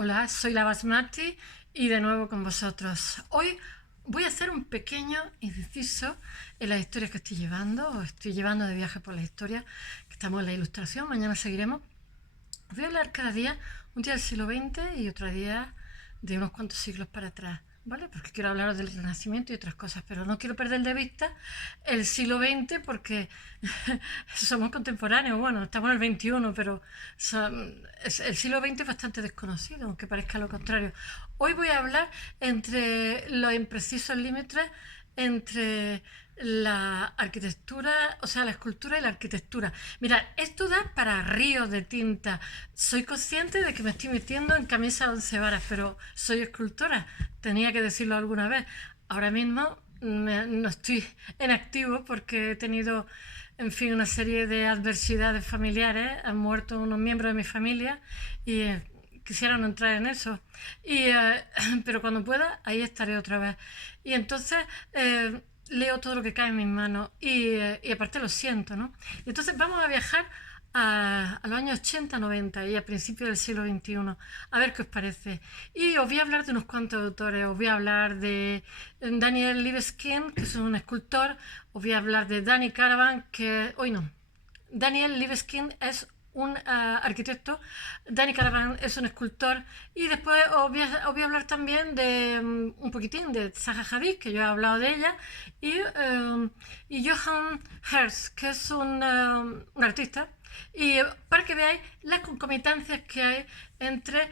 Hola, soy la Basmati y de nuevo con vosotros. Hoy voy a hacer un pequeño inciso en las historias que estoy llevando. Os estoy llevando de viaje por la historia, que estamos en la ilustración, mañana seguiremos. Os voy a hablar cada día, un día del siglo XX y otro día de unos cuantos siglos para atrás, ¿vale? Porque quiero hablaros del Renacimiento y otras cosas, pero no quiero perder de vista el siglo XX porque somos contemporáneos, bueno, estamos en el XXI, pero el siglo XX es bastante desconocido, aunque parezca lo contrario. Hoy voy a hablar entre los imprecisos límites entre la arquitectura, o sea, la escultura y la arquitectura. Mirad, esto da para ríos de tinta. Soy consciente de que me estoy metiendo en camisa de 11 varas, pero soy escultora. Tenía que decirlo alguna vez. Ahora mismo no estoy en activo porque he tenido, en fin, una serie de adversidades familiares. Han muerto unos miembros de mi familia y quisiera no entrar en eso. Pero cuando pueda, ahí estaré otra vez. Y entonces leo todo lo que cae en mis manos y aparte lo siento, ¿no? Y entonces vamos a viajar a los años 80, 90 y a principios del siglo XXI. A ver qué os parece. Y os voy a hablar de unos cuantos autores. Os voy a hablar de Daniel Libeskind, que es un escultor. Os voy a hablar de Danny Caravan, que... Hoy no. Daniel Libeskind es un arquitecto, Danny Caravan es un escultor y después os voy a hablar también de un poquitín de Zaha Hadid, que yo he hablado de ella, y Johan Herz, que es un artista, y para que veáis las concomitancias que hay entre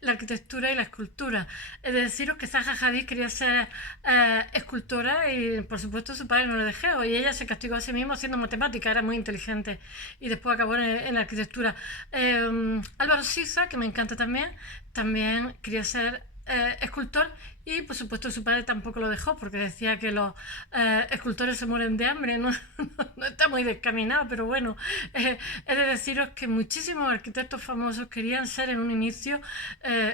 la arquitectura y la escultura. He de deciros que Zaha Hadid quería ser escultora y por supuesto su padre no le dejó y ella se castigó a sí misma haciendo matemática, era muy inteligente y después acabó en la arquitectura. Álvaro Siza, que me encanta también quería ser escultor y por supuesto su padre tampoco lo dejó porque decía que los escultores se mueren de hambre, no, no está muy descaminado, pero bueno, he de deciros que muchísimos arquitectos famosos querían ser en un inicio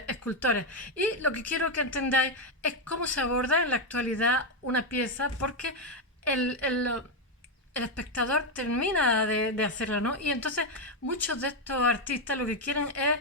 escultores y lo que quiero que entendáis es cómo se aborda en la actualidad una pieza porque el, el el espectador termina de hacerlo, ¿no? Y entonces muchos de estos artistas lo que quieren es,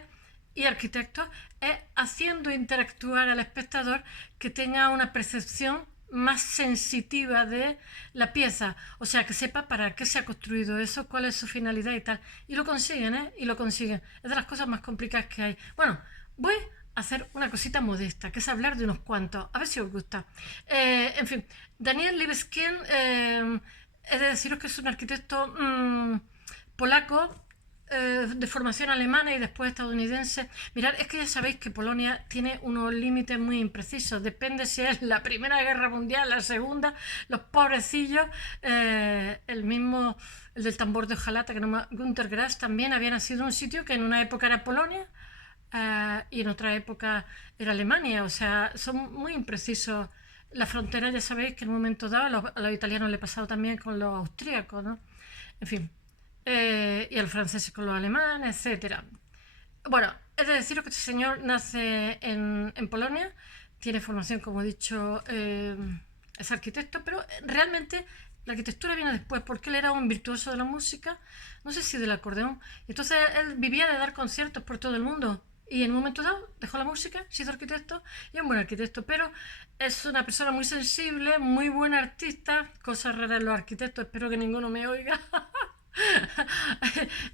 y arquitectos, es haciendo interactuar al espectador que tenga una percepción más sensitiva de la pieza, o sea, que sepa para qué se ha construido eso, cuál es su finalidad y tal. Y lo consiguen, ¿eh? Y lo consiguen. Es de las cosas más complicadas que hay. Bueno, voy a hacer una cosita modesta, que es hablar de unos cuantos, a ver si os gusta. En fin, Daniel Libeskind, he de deciros que es un arquitecto polaco de formación alemana y después estadounidense. Mirad, es que ya sabéis que Polonia tiene unos límites muy imprecisos. Depende si es la Primera Guerra Mundial, la Segunda, los pobrecillos, el del tambor de hojalata, que no me, Günter Grass, también había nacido en un sitio que en una época era Polonia y en otra época era Alemania. O sea, son muy imprecisos. La frontera, ya sabéis que en un momento dado a los italianos le ha pasado también con los austríacos, ¿no? En fin, y a los franceses con los alemanes, etcétera. Bueno, es de deciros que este señor nace en Polonia, tiene formación, como he dicho, es arquitecto, pero realmente la arquitectura viene después, porque él era un virtuoso de la música, no sé si del acordeón. Entonces él vivía de dar conciertos por todo el mundo. Y en un momento dado dejó la música, se hizo arquitecto y es un buen arquitecto, pero es una persona muy sensible, muy buen artista, cosas raras en los arquitectos, espero que ninguno me oiga.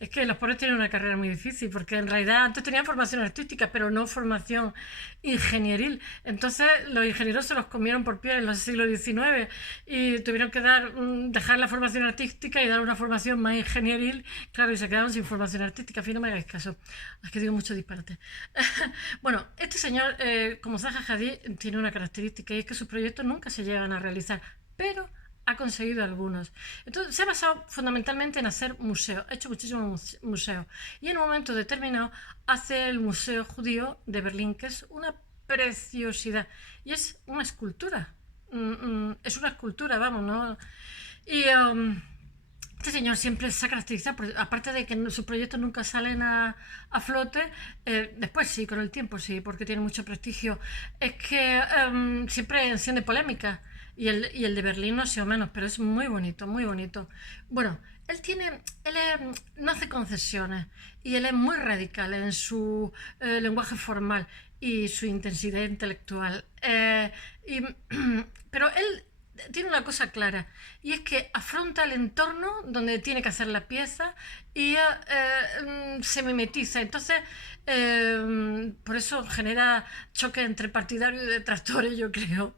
Es que los pobres tienen una carrera muy difícil porque en realidad antes tenían formación artística pero no formación ingenieril, entonces los ingenieros se los comieron por piel en los siglos XIX y tuvieron que dejar la formación artística y dar una formación más ingenieril, claro, y se quedaron sin formación artística. En fin, no me hagáis caso, es que digo mucho disparate. Bueno, este señor, como Zaha Hadid, tiene una característica y es que sus proyectos nunca se llegan a realizar, pero ha conseguido algunos. Entonces se ha basado fundamentalmente en hacer museos, ha hecho muchísimos museos. Y en un momento determinado hace el Museo Judío de Berlín, que es una preciosidad. Y es una escultura. Es una escultura, vamos, ¿no? Y este señor siempre se ha caracterizado, aparte de que sus proyectos nunca salen a flote, después sí, con el tiempo sí, porque tiene mucho prestigio, es que siempre enciende polémica. Y el de Berlín no ha sido menos, pero es muy bonito, muy bonito. Bueno, no hace concesiones y él es muy radical en su lenguaje formal y su intensidad intelectual. Pero él tiene una cosa clara, y es que afronta el entorno donde tiene que hacer la pieza y se mimetiza. Entonces, por eso genera choques entre partidarios y detractores, yo creo.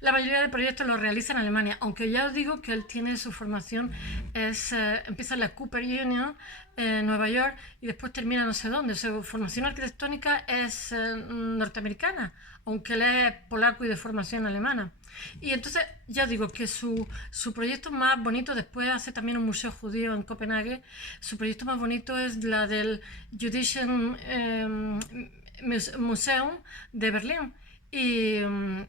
La mayoría de proyectos los realiza en Alemania, aunque ya os digo que él tiene su formación, empieza en la Cooper Union en Nueva York y después termina no sé dónde. Su formación arquitectónica es norteamericana, aunque él es polaco y de formación alemana. Y entonces ya digo que su proyecto más bonito, después hace también un museo judío en Copenhague, su proyecto más bonito es la del Jüdischen Museum de Berlín, y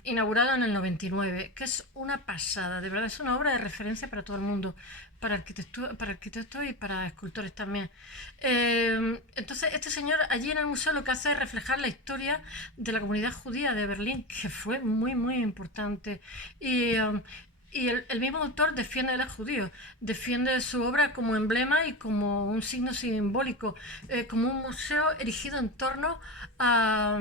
inaugurado en el 99, que es una pasada, de verdad, es una obra de referencia para todo el mundo, para arquitectos y para escultores también. Entonces este señor allí en el museo lo que hace es reflejar la historia de la comunidad judía de Berlín, que fue muy muy importante, y el mismo autor defiende a los judíos, defiende su obra como emblema y como un signo simbólico, como un museo erigido en torno a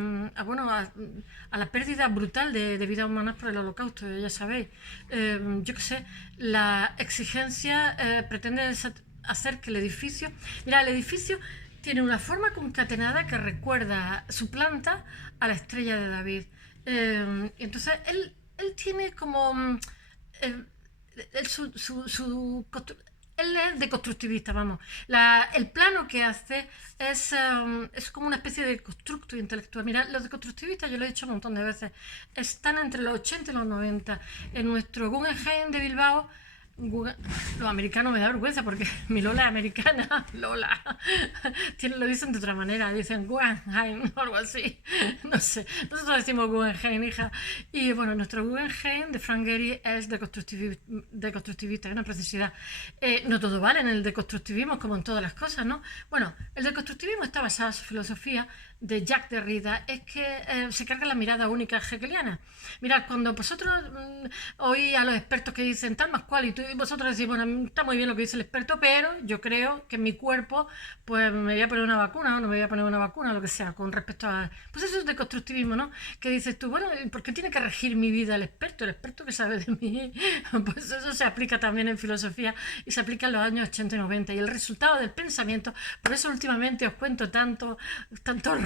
la pérdida brutal de vidas humanas por el Holocausto, ya sabéis. Yo qué sé, la exigencia pretende hacer que el edificio... Mira, el edificio tiene una forma concatenada que recuerda su planta a la estrella de David. Entonces, él tiene como... él es deconstructivista, vamos. El plano que hace es como una especie de constructo intelectual. Mira, los deconstructivistas, yo lo he dicho un montón de veces, están entre los 80 y los 90. En nuestro Guggenheim de Bilbao, los americanos me da vergüenza porque mi Lola es americana, Lola. Lo dicen de otra manera, dicen Guggenheim o algo así. No sé, nosotros decimos Guggenheim, hija. Y bueno, nuestro Guggenheim de Frank Gehry es deconstructivista, es una precisidad. No todo vale en el deconstructivismo, como en todas las cosas, ¿no? Bueno, el deconstructivismo está basado en su filosofía de Jacques Derrida, es que se carga la mirada única hegeliana. Mirad, cuando vosotros oís a los expertos que dicen tal más cual, y vosotros decís, bueno, está muy bien lo que dice el experto, pero yo creo que en mi cuerpo pues me voy a poner una vacuna o no me voy a poner una vacuna, lo que sea, con respecto a... Pues eso es deconstructivismo, ¿no? Que dices tú, bueno, ¿por qué tiene que regir mi vida el experto? El experto que sabe de mí. Pues eso se aplica también en filosofía y se aplica en los años 80 y 90. Y el resultado del pensamiento, por eso últimamente os cuento tanto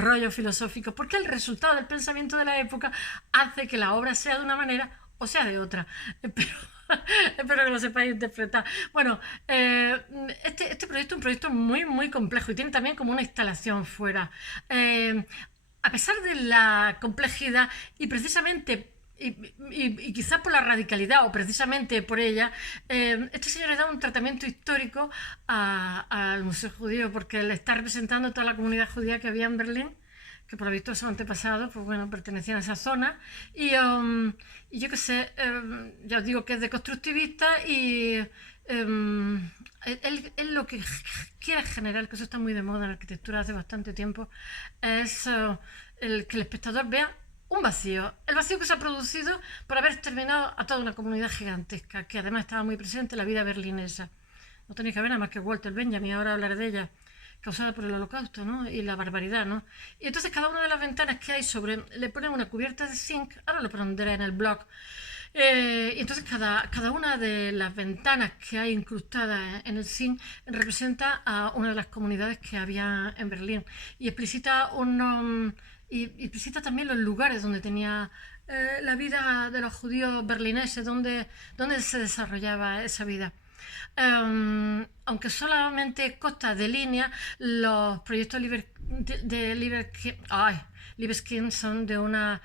rollo filosófico, porque el resultado del pensamiento de la época hace que la obra sea de una manera o sea de otra. Espero que lo sepáis interpretar. Bueno, este proyecto es un proyecto muy, muy complejo y tiene también como una instalación fuera. A pesar de la complejidad y precisamente... Y quizás por la radicalidad o precisamente por ella, este señor le da un tratamiento histórico al Museo Judío, porque le está representando toda la comunidad judía que había en Berlín, que por lo visto sus antepasados pues bueno, pertenecían a esa zona, y yo qué sé, ya os digo que es deconstructivista y él lo que quiere generar, que eso está muy de moda en la arquitectura hace bastante tiempo, es que el espectador vea un vacío, el vacío que se ha producido por haber exterminado a toda una comunidad gigantesca, que además estaba muy presente en la vida berlinesa. No tenéis que ver nada más que Walter Benjamin, ahora hablaré de ella, causada por el Holocausto, ¿no? Y la barbaridad, ¿no? Y entonces cada una de las ventanas que hay le ponen una cubierta de zinc, ahora lo pondré en el blog. Y entonces cada una de las ventanas que hay incrustadas en el zinc representa a una de las comunidades que había en Berlín y explicita explicita también los lugares donde tenía la vida de los judíos berlineses, donde se desarrollaba esa vida. Aunque solamente consta de línea, los proyectos de Libeskind son de una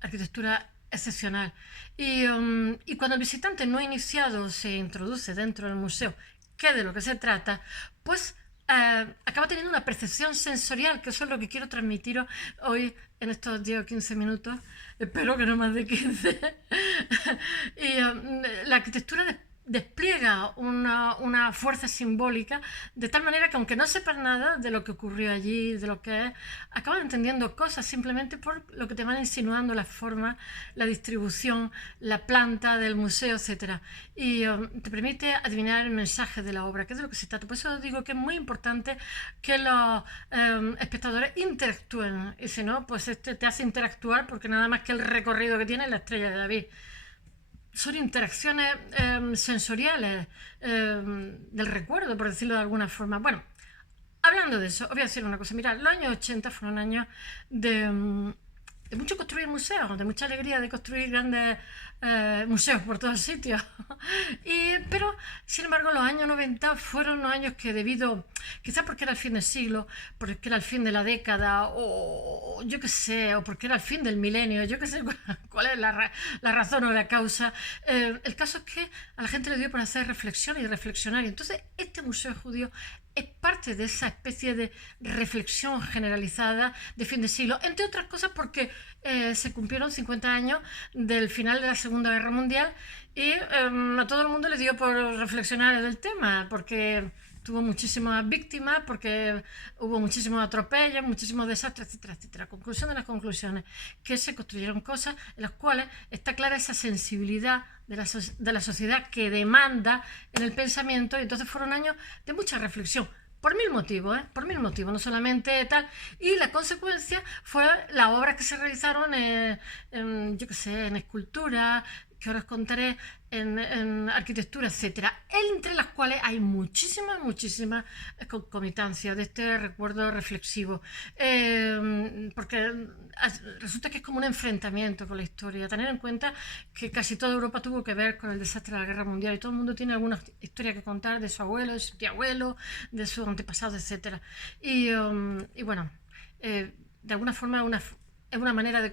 arquitectura excepcional. Y cuando el visitante no iniciado se introduce dentro del museo, que es de lo que se trata, pues acaba teniendo una percepción sensorial, que eso es lo que quiero transmitiros hoy en estos 10 o 15 minutos, espero que no más de 15. Y la arquitectura despliega una fuerza simbólica, de tal manera que aunque no sepan nada de lo que ocurrió allí, de lo que es, acaban entendiendo cosas simplemente por lo que te van insinuando la forma, la distribución, la planta del museo, etcétera. Y te permite adivinar el mensaje de la obra, que es de lo que se trata. Por eso digo que es muy importante que los espectadores interactúen, y si no, pues este te hace interactuar porque nada más que el recorrido que tiene la Estrella de David. Son interacciones sensoriales del recuerdo, por decirlo de alguna forma. Bueno, hablando de eso, os voy a decir una cosa. Mirad, los años 80 fueron años de mucho construir museos, de mucha alegría de construir grandes museos por todos sitios. Pero, sin embargo, los años 90 fueron los años que debido, quizás porque era el fin del siglo, porque era el fin de la década, o yo qué sé, o porque era el fin del milenio, yo qué sé cuál es la razón o la causa. El caso es que a la gente le dio por hacer reflexión y reflexionar. Y entonces, este museo judío es parte de esa especie de reflexión generalizada de fin de siglo, entre otras cosas porque se cumplieron 50 años del final de la Segunda Guerra Mundial y a todo el mundo le dio por reflexionar del tema, porque tuvo muchísimas víctimas, porque hubo muchísimos atropellos, muchísimos desastres, etcétera, etcétera. Conclusión de las conclusiones, que se construyeron cosas en las cuales está clara esa sensibilidad de la sociedad que demanda en el pensamiento, y entonces fueron años de mucha reflexión. Por mil motivos, no solamente tal. Y la consecuencia fue las obras que se realizaron yo qué sé, en escultura, que ahora os contaré, en arquitectura, etcétera, entre las cuales hay muchísimas concomitancias de este recuerdo reflexivo, porque resulta que es como un enfrentamiento con la historia. Tener en cuenta que casi toda Europa tuvo que ver con el desastre de la Guerra Mundial y todo el mundo tiene alguna historia que contar de su abuelo, de su tío abuelo, de su antepasado, etcétera. Y bueno, de alguna forma es una manera de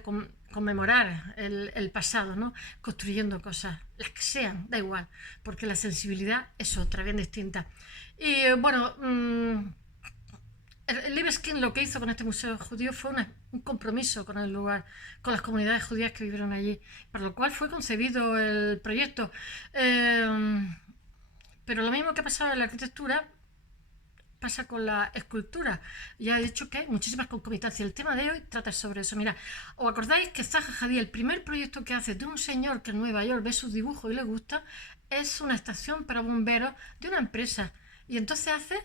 conmemorar el pasado, ¿no? Construyendo cosas, las que sean, da igual, porque la sensibilidad es otra, bien distinta. Y bueno, Libeskind lo que hizo con este museo judío fue un compromiso con el lugar, con las comunidades judías que vivieron allí, para lo cual fue concebido el proyecto. Pero lo mismo que ha pasado en la arquitectura pasa con la escultura. Ya he dicho que hay muchísimas concomitancias. El tema de hoy trata sobre eso. Mira, ¿os acordáis que Zaha Hadid, el primer proyecto que hace de un señor que en Nueva York ve sus dibujos y le gusta, es una estación para bomberos de una empresa? Y entonces hace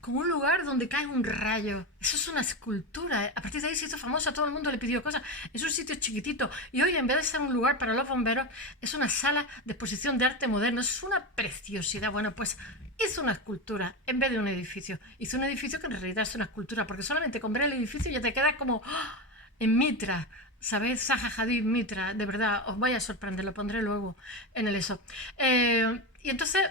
como un lugar donde cae un rayo. Eso es una escultura. A partir de ahí se hizo famosa, todo el mundo le pidió cosas. Es un sitio chiquitito. Y hoy, en vez de ser un lugar para los bomberos, es una sala de exposición de arte moderno. Es una preciosidad. Bueno, pues hizo una escultura en vez de un edificio. Hizo un edificio que en realidad es una escultura, porque solamente con ver el edificio ya te quedas como en Mitra. ¿Sabéis? Zaha Hadid, Mitra, de verdad, os voy a sorprender, lo pondré luego en el eso. Y entonces,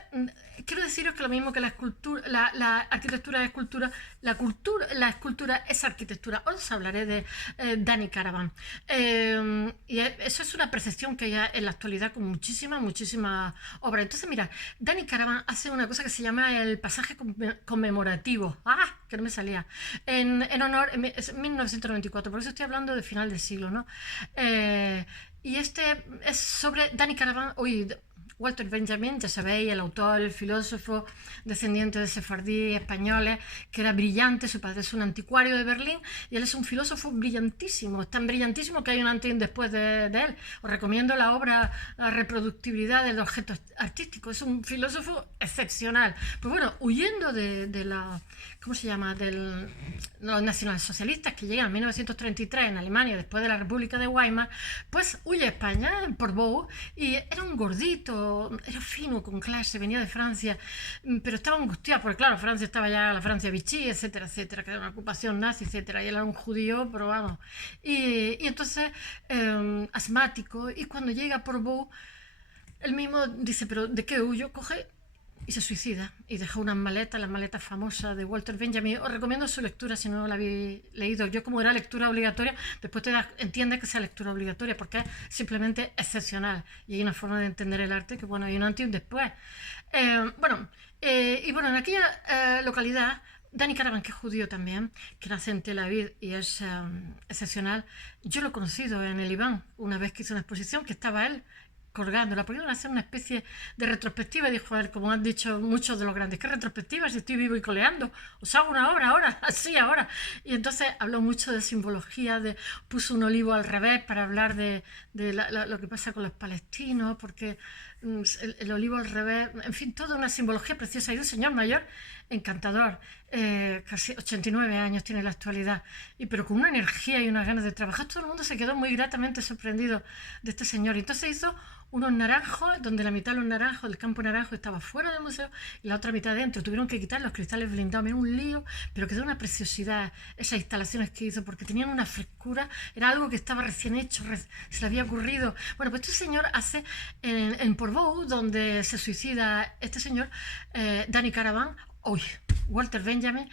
quiero deciros que lo mismo que la escultura, la arquitectura es escultura, la escultura es arquitectura. Os hablaré de Danny Caravan. Y eso es una percepción que hay en la actualidad con muchísimas obras. Entonces, mira, Danny Caravan hace una cosa que se llama el pasaje conmemorativo. ¡Ah! Que no me salía. En honor, es 1994, por eso estoy hablando de final del siglo, ¿no? Y este es sobre Danny Caravan, Walter Benjamin, ya sabéis, el autor, el filósofo, descendiente de sefardíes españoles, que era brillante. Su padre es un anticuario de Berlín y él es un filósofo brillantísimo, es tan brillantísimo que hay un antes y un después de él. Os recomiendo la obra La reproductibilidad del objeto artístico, es un filósofo excepcional. Pues bueno, huyendo de la, ¿cómo se llama?, de los nacionalsocialistas que llegan en 1933 en Alemania después de la República de Weimar, pues huye a España por Bow, y era un gordito, era fino, con clase, venía de Francia, pero estaba angustiado porque claro, Francia estaba ya, la Francia Vichy, etcétera, etcétera, que era una ocupación nazi, etcétera, y él era un judío, pero vamos, y entonces asmático, y cuando llega por Bow, él mismo dice, pero ¿de qué huyo? Coge y se suicida y deja unas maletas, las maletas famosas de Walter Benjamin. Os recomiendo su lectura si no la habéis leído. Yo, como era lectura obligatoria, después entiendes que sea lectura obligatoria porque es simplemente excepcional y hay una forma de entender el arte que, bueno, hay un antes y un después. Y bueno, en aquella localidad, Danny Caravan, que es judío también, que nace en Tel Aviv y es excepcional, yo lo he conocido en el Iván una vez que hizo una exposición, que estaba él colgando, la podían hacer una especie de retrospectiva. Y dijo, a ver, como han dicho muchos de los grandes, ¿qué retrospectiva si estoy vivo y coleando? Os hago una obra ahora, así ahora. Y entonces habló mucho de simbología, puso un olivo al revés para hablar de lo que pasa con los palestinos, porque el olivo al revés, en fin, toda una simbología preciosa. Y un señor mayor encantador, casi 89 años tiene en la actualidad, pero con una energía y unas ganas de trabajar. Todo el mundo se quedó muy gratamente sorprendido de este señor. Y entonces hizo unos naranjos, donde la mitad de los naranjos, del campo naranjo, estaba fuera del museo y la otra mitad dentro. Tuvieron que quitar los cristales blindados, era un lío, pero quedó una preciosidad esas instalaciones que hizo, porque tenían una frescura, era algo que estaba recién hecho, se le había ocurrido. Bueno, pues este señor hace en Portbou, donde se suicida este señor, Danny Caravan, Walter Benjamin,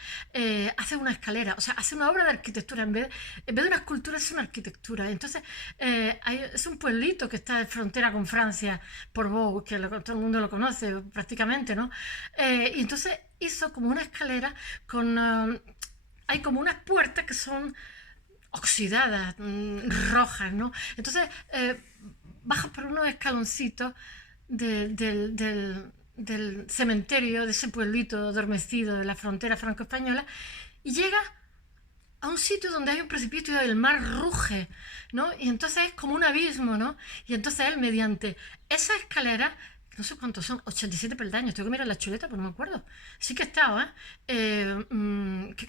hace una escalera, o sea, hace una obra de arquitectura, en vez de una escultura es una arquitectura. Entonces es un pueblito que está de frontera con Francia, Portbou, que todo el mundo lo conoce prácticamente, ¿no? Y entonces hizo como una escalera hay como unas puertas que son oxidadas, rojas, ¿no? Entonces bajas por unos escaloncitos del cementerio, de ese pueblito adormecido de la frontera franco-española, y llega a un sitio donde hay un precipicio y el mar ruge, ¿no? Y entonces es como un abismo, ¿no? Y entonces él, mediante esa escalera, no sé cuántos son, 87 peldaños, tengo que mirar la chuleta, pero no me acuerdo. Sí que estaba,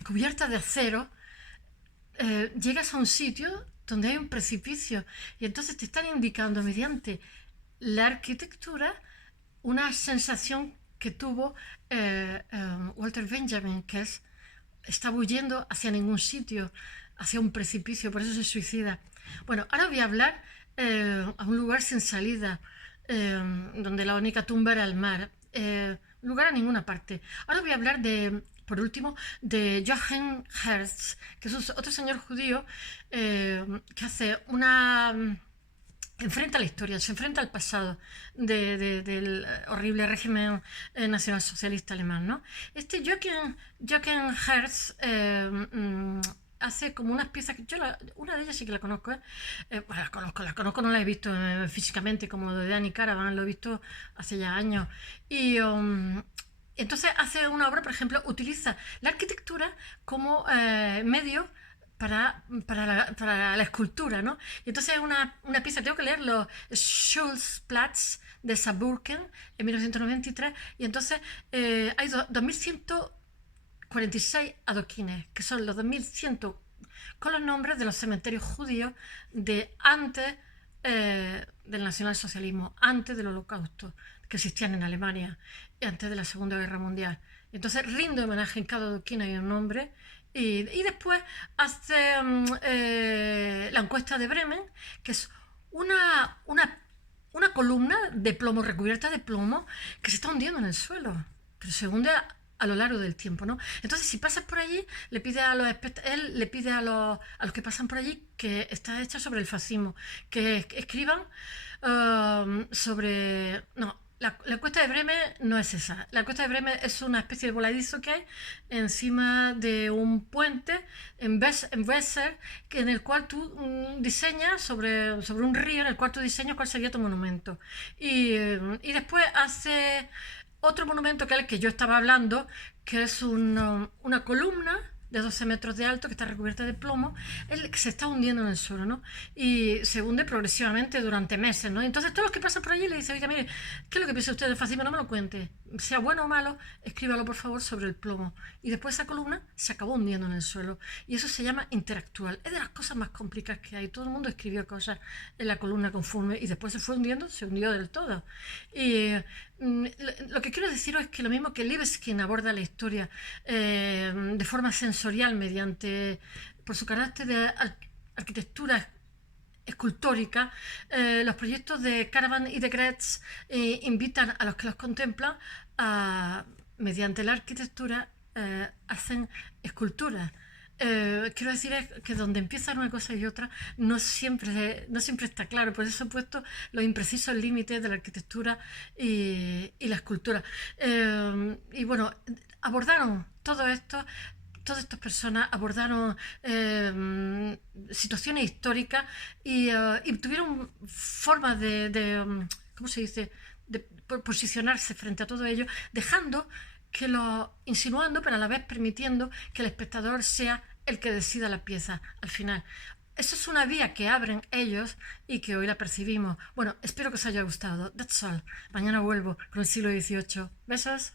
cubierta de acero, llegas a un sitio donde hay un precipicio y entonces te están indicando mediante la arquitectura una sensación que tuvo Walter Benjamin, que estaba huyendo hacia ningún sitio, hacia un precipicio, por eso se suicida. Bueno, ahora voy a hablar a un lugar sin salida, donde la única tumba era el mar, lugar a ninguna parte. Ahora voy a hablar por último, de Jochen Hertz, que es otro señor judío que hace enfrenta la historia, se enfrenta al pasado del horrible régimen nacionalsocialista alemán, ¿no? Este Jochen Hertz hace como unas piezas que una de ellas sí que la conozco, bueno, la conozco, no la he visto físicamente como de Danny Caravan, lo he visto hace ya años. Y entonces hace una obra, por ejemplo, utiliza la arquitectura como medio para la escultura, ¿no? Y entonces es una pieza, tengo que leer los Schulzplatz de Saarbrücken en 1993, y entonces hay 2146 adoquines, que son los 2100 con los nombres de los cementerios judíos de antes del nacionalsocialismo, antes del Holocausto, que existían en Alemania, y antes de la Segunda Guerra Mundial. Entonces rinde homenaje en cada adoquina y un nombre. Y después hace la encuesta de Bremen, que es una columna de plomo, recubierta de plomo, que se está hundiendo en el suelo, pero se hunde a lo largo del tiempo, ¿no? Entonces, si pasas por allí, él le pide a los que pasan por allí, que está hecha sobre el fascismo, que escriban sobre... No, la encuesta de Bremen no es esa. La encuesta de Bremen es una especie de voladizo que hay encima de un puente en Weser, en el cual tú diseñas sobre un río, en el cual tú diseñas cuál sería tu monumento. Y después hace otro monumento, que es el que yo estaba hablando, que es una columna de 12 metros de alto que está recubierta de plomo, que se está hundiendo en el suelo, ¿no? Y se hunde progresivamente durante meses, ¿no? Entonces todos los que pasan por allí le dicen, oiga, mire, ¿qué es lo que piensa usted del fascismo? No me lo cuente. Sea bueno o malo, escríbalo por favor sobre el plomo. Y después esa columna se acabó hundiendo en el suelo. Y eso se llama interactual. Es de las cosas más complicadas que hay. Todo el mundo escribió cosas en la columna conforme y después se fue hundiendo, se hundió del todo. Y lo que quiero deciros es que lo mismo que Libeskind aborda la historia de forma sensorial por su carácter de arquitectura escultórica, los proyectos de Caravan y de Gretz invitan a los que los contemplan mediante la arquitectura, hacen esculturas. Quiero decir que donde empiezan una cosa y otra no siempre está claro, por eso he puesto los imprecisos límites de la arquitectura y la escultura. Y bueno, abordaron todo esto. Todas estas personas abordaron situaciones históricas y tuvieron formas de ¿cómo se dice?, de posicionarse frente a todo ello, dejando que insinuando, pero a la vez permitiendo que el espectador sea el que decida la pieza al final. Eso es una vía que abren ellos y que hoy la percibimos. Bueno, espero que os haya gustado. That's all. Mañana vuelvo con el siglo XVIII. Besos.